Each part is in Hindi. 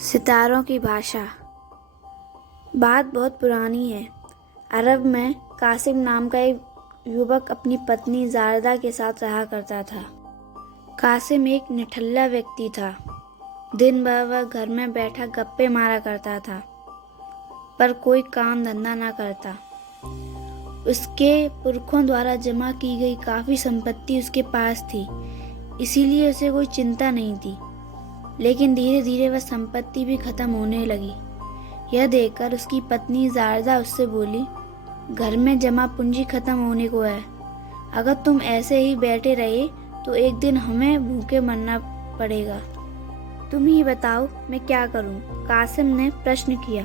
सितारों की भाषा। बात बहुत पुरानी है। अरब में कासिम नाम का एक युवक अपनी पत्नी ज़ारदा के साथ रहा करता था। कासिम एक निठल्ला व्यक्ति था। दिन भर वह घर में बैठा गप्पे मारा करता था, पर कोई काम धंधा ना करता। उसके पुरखों द्वारा जमा की गई काफ़ी संपत्ति उसके पास थी, इसीलिए उसे कोई चिंता नहीं थी। लेकिन धीरे धीरे वह संपत्ति भी खत्म होने लगी। यह देखकर उसकी पत्नी ज़ारदा उससे बोली, घर में जमा पूंजी खत्म होने को है। अगर तुम ऐसे ही बैठे रहे तो एक दिन हमें भूखे मरना पड़ेगा। तुम ही बताओ मैं क्या करूं? कासिम ने प्रश्न किया।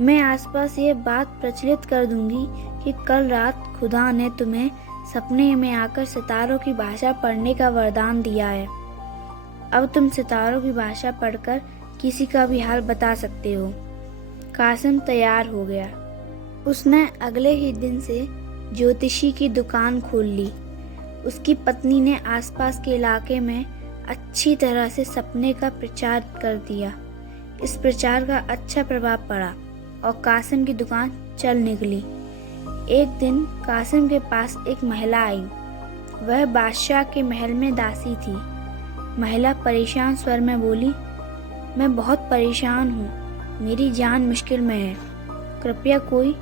मैं आसपास ये बात प्रचलित कर दूंगी कि कल रात खुदा ने तुम्हें सपने में आकर सितारों की भाषा पढ़ने का वरदान दिया है। अब तुम सितारों की भाषा पढ़कर किसी का भी हाल बता सकते हो। कासिम तैयार हो गया। उसने अगले ही दिन से ज्योतिषी की दुकान खोल ली। उसकी पत्नी ने आसपास के इलाके में अच्छी तरह से सपने का प्रचार कर दिया। इस प्रचार का अच्छा प्रभाव पड़ा और कासिम की दुकान चल निकली। एक दिन कासिम के पास एक महिला आई। वह बादशाह के महल में दासी थी। महिला परेशान स्वर में बोली, मैं बहुत परेशान हूँ, मेरी जान मुश्किल में है, कृपया कोई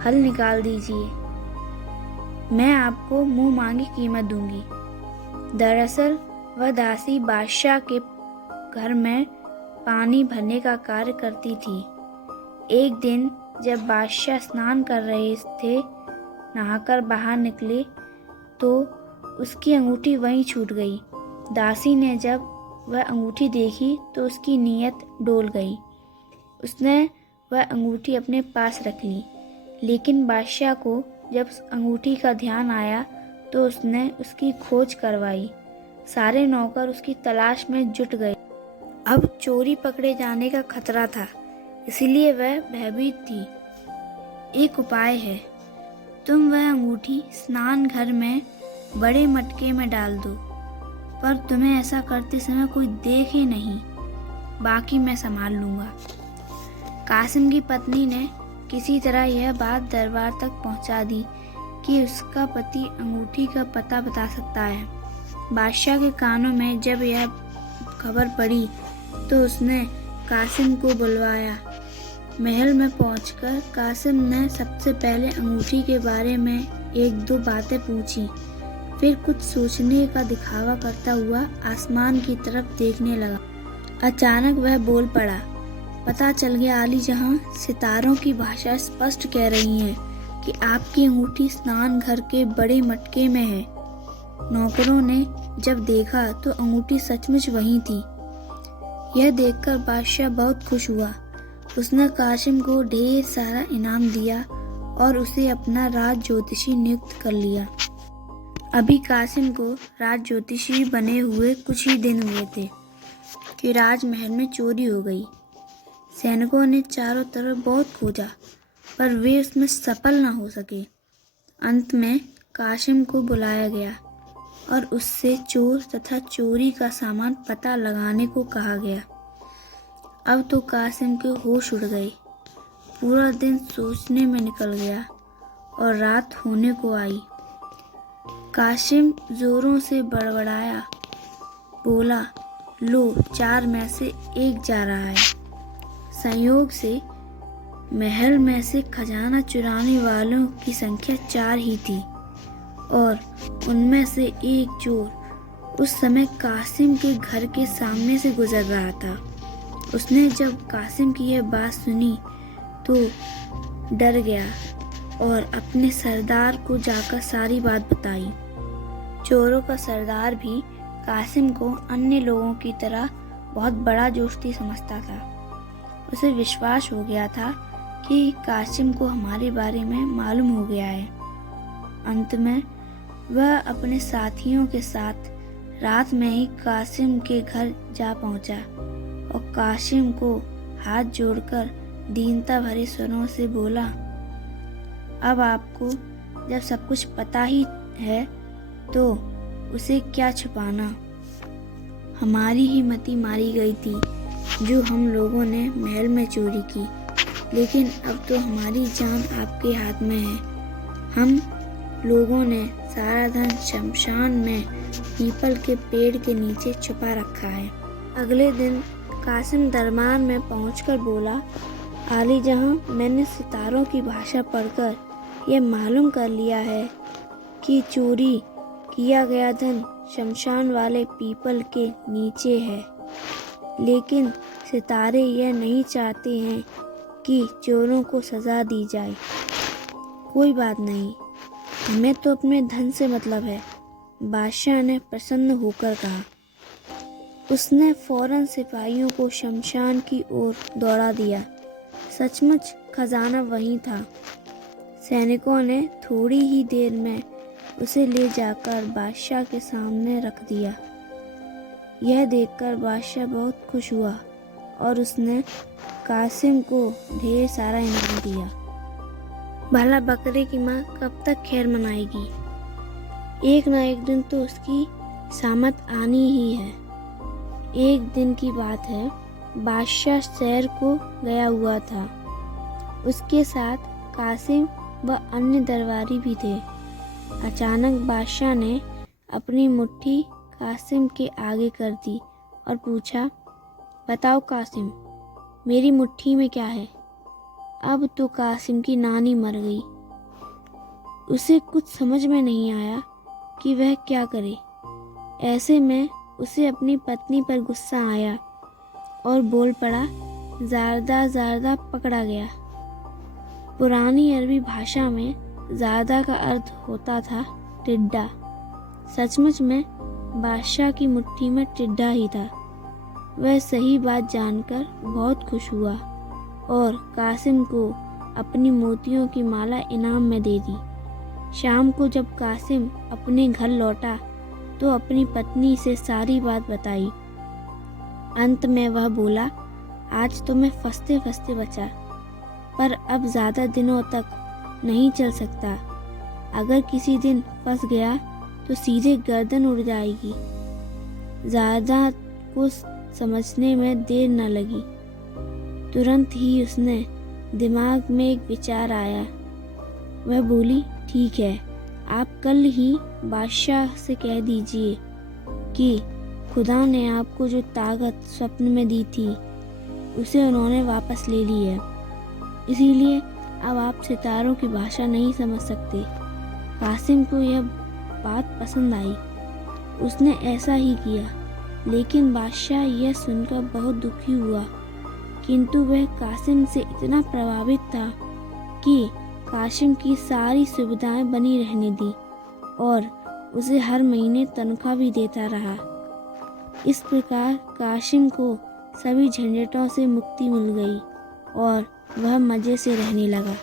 हल निकाल दीजिए। मैं आपको मुंह मांगी कीमत दूंगी। दरअसल वह दासी बादशाह के घर में पानी भरने का कार्य करती थी। एक दिन जब बादशाह स्नान कर रहे थे, नहाकर बाहर निकले तो उसकी अंगूठी वहीं छूट गई। दासी ने जब वह अंगूठी देखी तो उसकी नीयत डोल गई। उसने वह अंगूठी अपने पास रख ली, लेकिन बादशाह को जब अंगूठी का ध्यान आया तो उसने उसकी खोज करवाई। सारे नौकर उसकी तलाश में जुट गए। अब चोरी पकड़े जाने का खतरा था, इसलिए वह भयभीत थी। एक उपाय है, तुम वह अंगूठी स्नान घर में बड़े मटके में डाल दो, पर तुम्हें ऐसा करते समय कोई देखे नहीं, बाकी मैं संभाल लूँगा। कासिम की पत्नी ने किसी तरह यह बात दरबार तक पहुंचा दी कि उसका पति अंगूठी का पता बता सकता है। बादशाह के कानों में जब यह खबर पड़ी तो उसने कासिम को बुलवाया। महल में पहुंचकर कासिम ने सबसे पहले अंगूठी के बारे में एक दो बातें पूछी। फिर कुछ सोचने का दिखावा करता हुआ आसमान की तरफ देखने लगा। अचानक वह बोल पड़ा, पता चल गया आली जहां, सितारों की भाषा स्पष्ट कह रही है कि आपकी अंगूठी स्नान घर के बड़े मटके में है। नौकरों ने जब देखा तो अंगूठी सचमुच वहीं थी। यह देखकर बादशाह बहुत खुश हुआ। उसने कासिम को ढेर सारा इनाम दिया और उसे अपना राज ज्योतिषी नियुक्त कर लिया। अभी कासिम को राज ज्योतिषी बने हुए कुछ ही दिन हुए थे कि राजमहल में चोरी हो गई। सैनिकों ने चारों तरफ बहुत खोजा, पर वे उसमें सफल न हो सके। अंत में कासिम को बुलाया गया और उससे चोर तथा चोरी का सामान पता लगाने को कहा गया। अब तो कासिम के होश उड़ गए। पूरा दिन सोचने में निकल गया और रात होने को आई। कासिम जोरों से बड़बड़ाया, बोला, लो 4 में से 1 जा रहा है। संयोग से महल में से खजाना चुराने वालों की संख्या 4 ही थी और उनमें से एक चोर उस समय कासिम के घर के सामने से गुजर रहा था। उसने जब कासिम की यह बात सुनी तो डर गया और अपने सरदार को जाकर सारी बात बताई। चोरों का सरदार भी कासिम को अन्य लोगों की तरह बहुत बड़ा जोशी समझता था। उसे विश्वास हो गया था कि कासिम को हमारे बारे में मालूम हो गया है। अंत में वह अपने साथियों के साथ रात में ही कासिम के घर जा पहुंचा और कासिम को हाथ जोड़कर दीनता भरे स्वरों से बोला, अब आपको जब सब कुछ पता ही है तो उसे क्या छुपाना। हमारी ही मती मारी गई थी, जो हम लोगों ने महल में चोरी की, लेकिन अब तो हमारी जान आपके हाथ में है। हम लोगों ने सारा धन शमशान में पीपल के पेड़ के नीचे छुपा रखा है। अगले दिन कासिम दरबार में पहुंचकर बोला, आली जहां, मैंने सितारों की भाषा पढ़कर यह मालूम कर लिया है कि चोरी किया गया धन शमशान वाले पीपल के नीचे है, लेकिन सितारे यह नहीं चाहते हैं कि चोरों को सज़ा दी जाए। कोई बात नहीं, हमें तो अपने धन से मतलब है, बादशाह ने प्रसन्न होकर कहा। उसने फौरन सिपाहियों को शमशान की ओर दौड़ा दिया। सचमुच खजाना वहीं था। सैनिकों ने थोड़ी ही देर में उसे ले जाकर बादशाह के सामने रख दिया। यह देखकर बादशाह बहुत खुश हुआ और उसने कासिम को ढेर सारा इनाम दिया। भला बकरे की माँ कब तक खैर मनाएगी? एक ना एक दिन तो उसकी सामत आनी ही है। एक दिन की बात है, बादशाह शहर को गया हुआ था। उसके साथ कासिम व अन्य दरबारी भी थे। अचानक बादशाह ने अपनी मुट्ठी कासिम के आगे कर दी और पूछा, बताओ कासिम, मेरी मुट्ठी में क्या है? अब तो कासिम की नानी मर गई। उसे कुछ समझ में नहीं आया कि वह क्या करे। ऐसे में उसे अपनी पत्नी पर गुस्सा आया और बोल पड़ा, ज़ारदा ज़ारदा पकड़ा गया। पुरानी अरबी भाषा में ज़ारदा का अर्थ होता था टिड्डा। सचमुच में बादशाह की मुट्ठी में टिड्डा ही था। वह सही बात जानकर बहुत खुश हुआ और कासिम को अपनी मोतियों की माला इनाम में दे दी। शाम को जब कासिम अपने घर लौटा तो अपनी पत्नी से सारी बात बताई। अंत में वह बोला, आज तो मैं फंसते फंसते बचा, पर अब ज़्यादा दिनों तक नहीं चल सकता। अगर किसी दिन फंस गया तो सीधे गर्दन उड़ जाएगी। ज़्यादा को समझने में देर न लगी। तुरंत ही उसने दिमाग में एक विचार आया। वह बोली, ठीक है, आप कल ही बादशाह से कह दीजिए कि खुदा ने आपको जो ताकत स्वप्न में दी थी उसे उन्होंने वापस ले ली है। इसीलिए अब आप सितारों की भाषा नहीं समझ सकते। कासिम को यह बात पसंद आई। उसने ऐसा ही किया, लेकिन बादशाह यह सुनकर बहुत दुखी हुआ। किंतु वह कासिम से इतना प्रभावित था कि कासिम की सारी सुविधाएं बनी रहने दी और उसे हर महीने तनख्वाह भी देता रहा। इस प्रकार कासिम को सभी झंझटों से मुक्ति मिल गई और वह मज़े से रहने लगा।